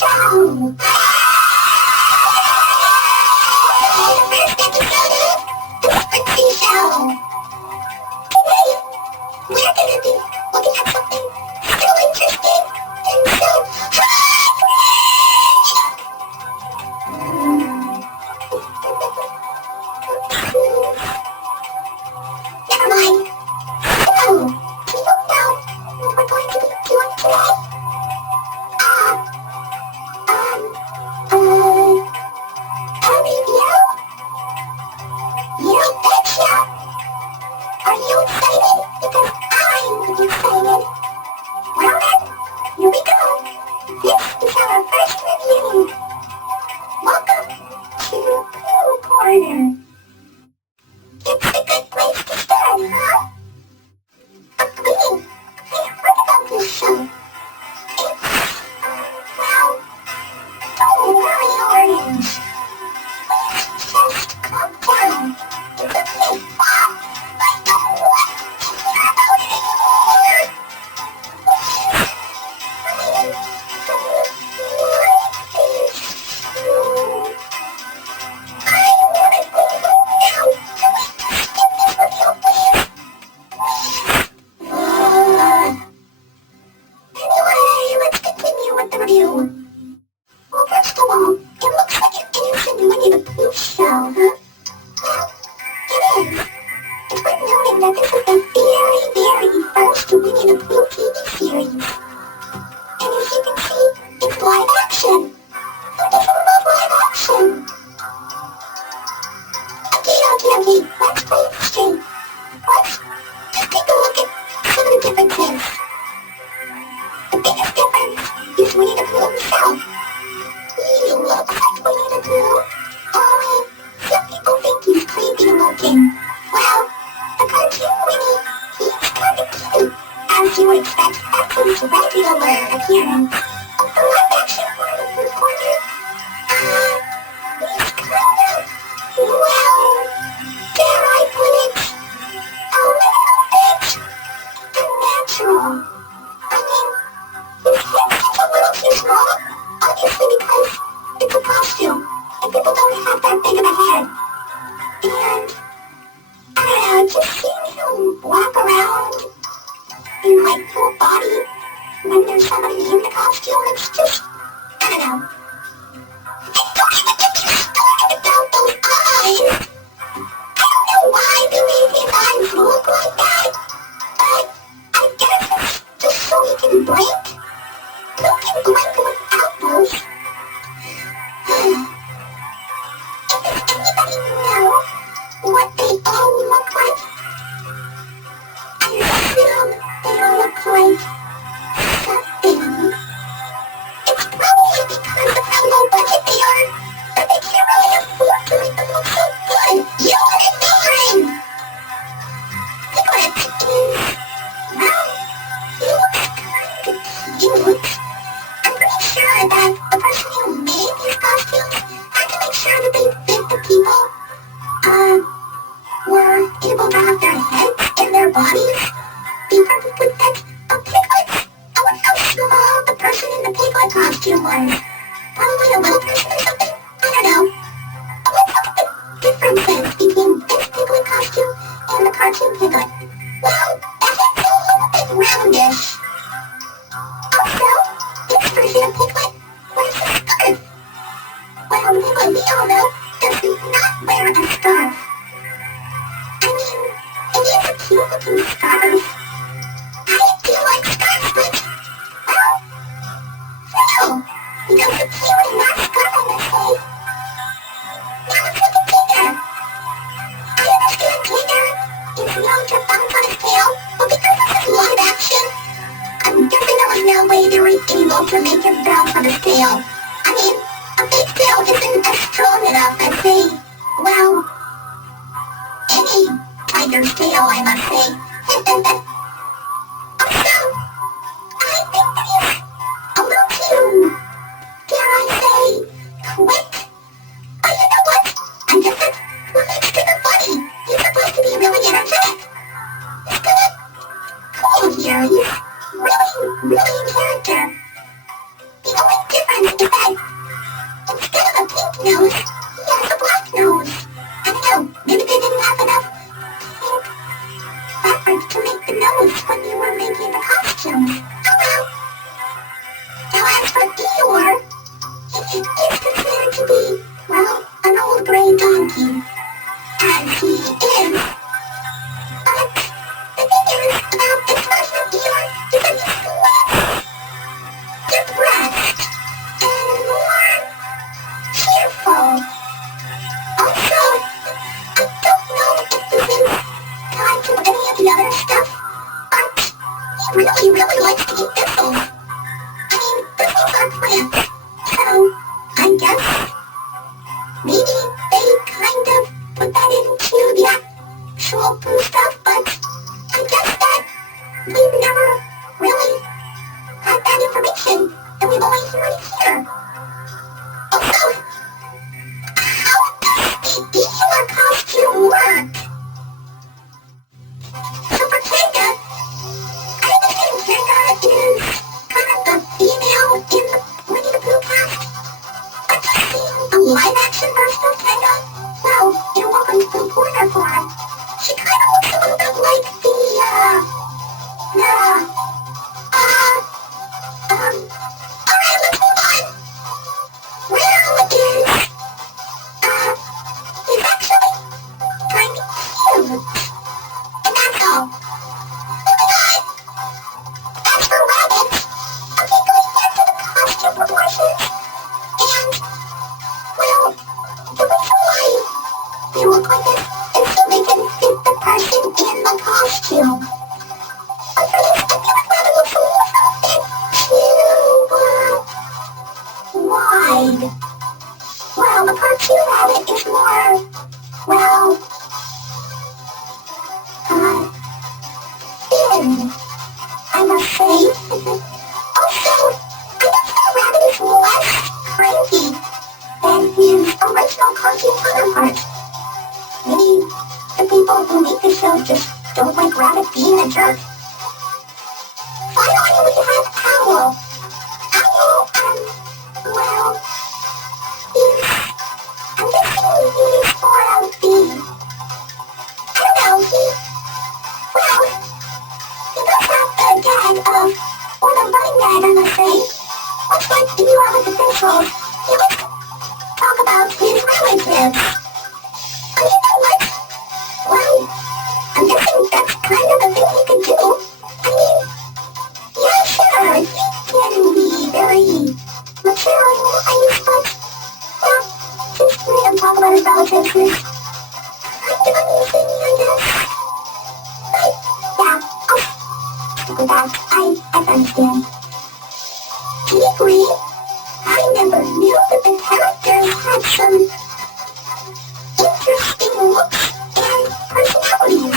Show. First episode of the Sprixie Show. Today, we're gonna be looking at something so interesting and so never mind. So, do you know what we're going to be doing today? A review? You betcha! Are you excited? Because I'm excited. Well then, here we go. This is our first review. Welcome to Poo Corner. It's a good place to start, huh? Wait, I heard about this show. It's, well, don't worry, Orange. Just calm down. It's okay. I don't want to hear about it anymore. Anyway, let's continue with the review. Well, first of all, it looks like it is a Winnie the Pooh show, huh? Well, it is. It's worth noting that this is the very first Winnie the Pooh TV series. And as you can see, it's live action. Who doesn't love live action? Okay, let's play it straight. Let's just take a look at some of the differences. The biggest difference is Winnie the Pooh himself. He looks like Winnie the Pooh, only some people think he's creepy looking. Well, the cartoon Winnie, he's kind of cute, as you would expect after his regular appearance. Of the live-action part of Poo Corner, he's kind of, well, dare I put it, a little bit unnatural. I mean, his head is a little too small, obviously because it's a costume, and people don't have that big of a head. And, I don't know, just seeing him walk around in, like, full body when there's somebody in the costume, it's just, I don't know. And don't even get me started about those eyes. I don't know why they made his eyes look like that, but I guess it's just so he can blink. Who can blink without those? And does anybody know what they all look like? I assume they look like something. It's probably because of how low budget they are, but they can't really afford to make them look so good. You know what I'm saying? Except is, well, he looks kind of cute. I'm pretty sure that the person who made these costumes had to make sure that they fit the people, were able to have their heads and their bodies be perfectly fit. A piglet? I wonder how small the person in the piglet costume was. Probably a little person or something? I don't know. What's up with the differences between this piglet costume and the cartoon piglet? Well, the head's a little bit roundish. Also, this version of Piglet wears a scarf. Well, Piglet, we all know, does not wear a scarf. I mean, it is a cute looking scarf. I do like scarves, but, well, still, he does look cute in that scarf on his face. Now let's look at Tigger. I understand Tigger is known to bounce on his tail, but because this is live action, I'm guessing there was no way they were able to make him bounce on his tail. I mean, a fake tail isn't as strong enough as, say, well, any tiger's tail, I must say. Also, I think that he's a little too, dare I say, quick. But you know what? I guess that's what makes Tigger funny. He's supposed to be really energetic. He's kind of cool here. He's really in character. The only difference is that nose. He has a black nose. I don't know, maybe they didn't have enough ink fabric to make the nose when you were making the costumes. Oh well. Now as for Eeyore, he is considered to be, well, an old gray donkey. As he is. But the thing is about this version of Eeyore is that he's less depressed and more cheerful. Also, I don't know if this is tied to any of the other stuff, but he really likes to eat thistles. I mean, thistles are plants, so I guess maybe they kind of put that into the actual Pooh stuff, but I guess that we've never really had that information, and we've only heard it here. Also, how does the Eeyore costume work? So for Kanga, I understand Kanga is kind of the female in the Winnie the Pooh cast. But to see a live-action version of Kanga, well, you're welcome to Poo Corner for it. She kind of looks a little bit like alright, let's move on. Well, he's actually kind of cute. And that's all. Moving on. As for Rabbit, okay, going back to the costume proportions, and, well, the reason why they look like this is so they can fit the person in the costume. But for this, I feel like Rabbit looks a little bit too, wide. Well, the cartoon Rabbit is more, well, thin, I must say. Also, I guess that Rabbit is less cranky than his original cartoon counterpart. Maybe the people who make the show just don't like Rabbit being a jerk. Finally, we have Owl. Owl, well, I'm guessing he's more of the, I don't know, well, he does have the gag of, or the running gag, I must say. Much like the new Rabbit the Faithful, he likes to talk about his relatives. I mean, what? Well, I'm guessing that's kind of the thing he can do. I mean, yeah, sure, he can be very mature and wise, but, well, just hearing him talk about his relatives is kind of amusing, I guess. But, yeah, I'll stick with that. I understand. Kitty Green, I never knew that the characters had some interesting looks and personalities.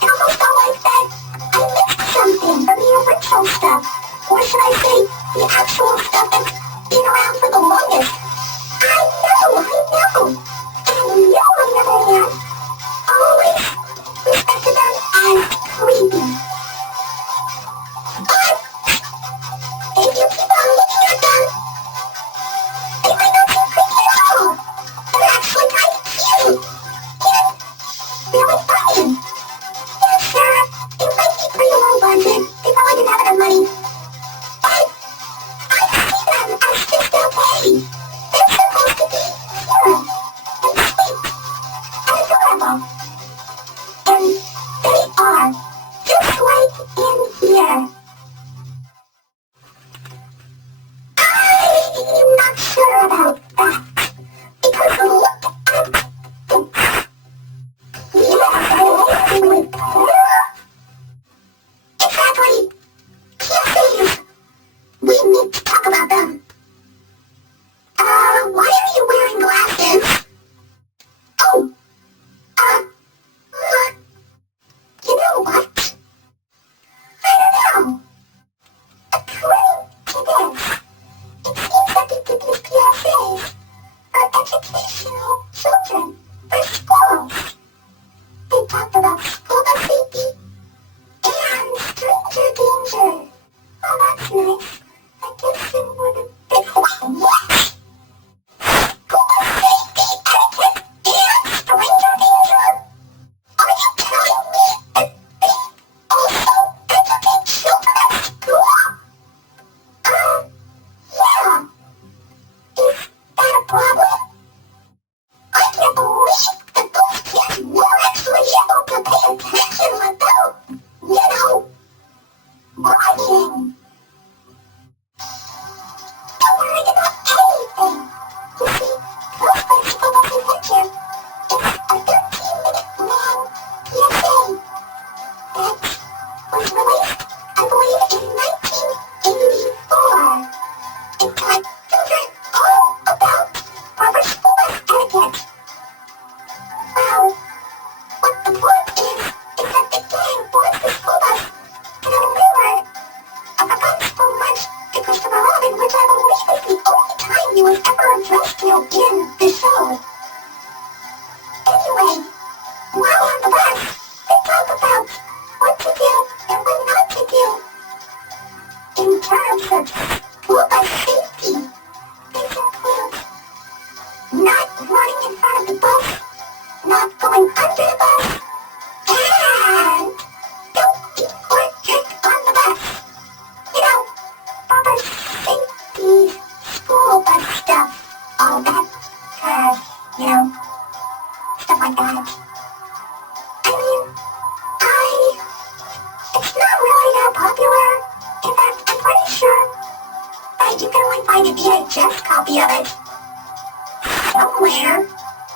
It almost felt like that I missed something from the original stuff. Or should I say, the actual stuff that's been around for the longest. I know. And you, on the other hand, always respected them as creepy. But, if you keep on looking at them, they might not seem creepy at all. They're actually kind of cute. And really funny. Yeah, sure, it might be pretty low budget. They probably didn't have enough money. But I see them as just okay. They're supposed to be pure and sweet and adorable. And they are, just like in here. I'm not sure about that. Because look at this. Yes, I with her. Exactly. PSAs. We need to talk about them. Why are you wearing glasses? Oh, you know what? I don't know. According to this, it seems that they did these PSAs problem? I can't believe that those kids were actually able to pay attention without, bragging. Don't worry about anything. You see, those things for us adventure. It's a 13-minute long PSA that was released, I believe, in 1984. It got children all about proper school etiquette. Well, what the point is that the gang wants the school bus to go forward. I forgot so much to Christopher Robin, which I believe is the only time he was ever addressed to in the show. Anyway, while on the bus, they talk about what to do and what not to do. In terms of school bus safety, this includes not running in front of the bus, not going under the bus, and don't eat or drink on the bus. Proper safety, school bus stuff, all that, stuff like that. I mean, it's not really that popular. In fact, I'm pretty sure that you can only find a VHS copy of it somewhere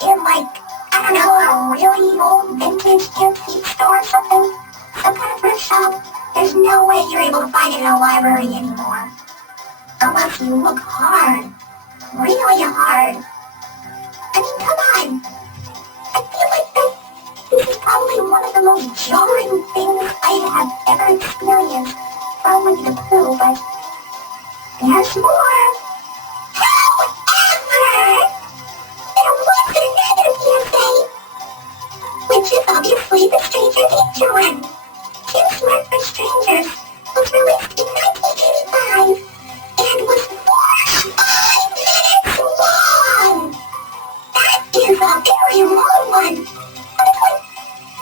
in, I don't know, a really old vintage antique store or something. Some kind of thrift shop. There's no way you're able to find it in a library anymore. Unless you look hard. Really hard. I mean, come on. I feel like this is probably one of the most jarring things I have ever experienced from Winnie the Pooh, but there's more. However, there was another PSA, which is obviously the Stranger Danger one. Kids Smart for Strangers was released in 1985 and was 45 minutes long. That is a very long one.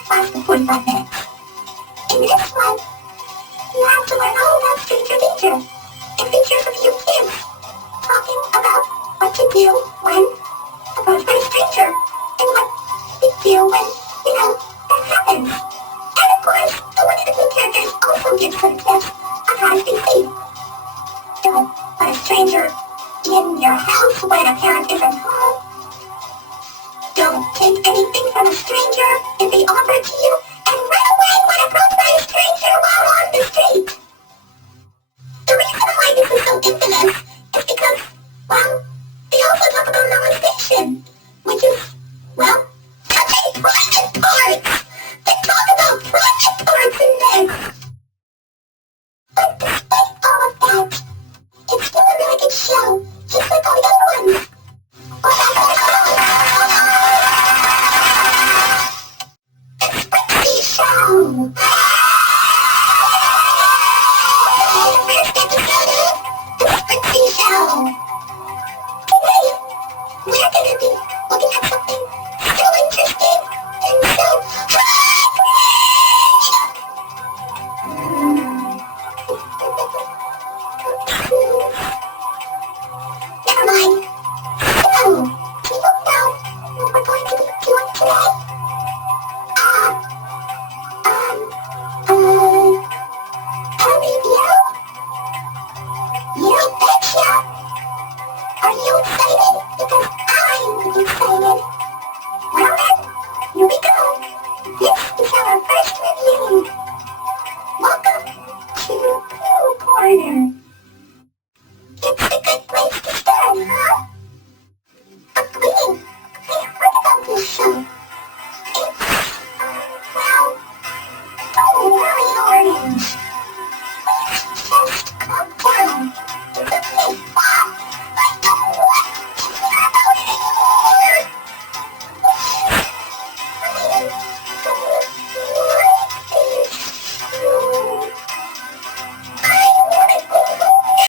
Last 45 minutes. In this one, you have to learn all about Stranger Danger. It features a few kids talking about what to do when approached by a stranger and what they do when, that happens. And of course, one of the new characters also gives some tips on how to stay safe. Don't let a stranger in your house when a parent isn't home. Don't take anything from a stranger if they offer it to you, and run away when approached by a stranger while on the street. The reason why this is so infamous is because, they also talk about molestation, which is, touching private parts. They talk about private parts in this. But despite all of that, it's still a really good show, just like all the other ones. Sprixie Show! First episode of The Sprixie Show. Today, we're gonna be